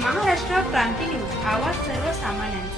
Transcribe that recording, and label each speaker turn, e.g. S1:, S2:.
S1: Maharashtra Kranti news आवाज सर्वसामान्यां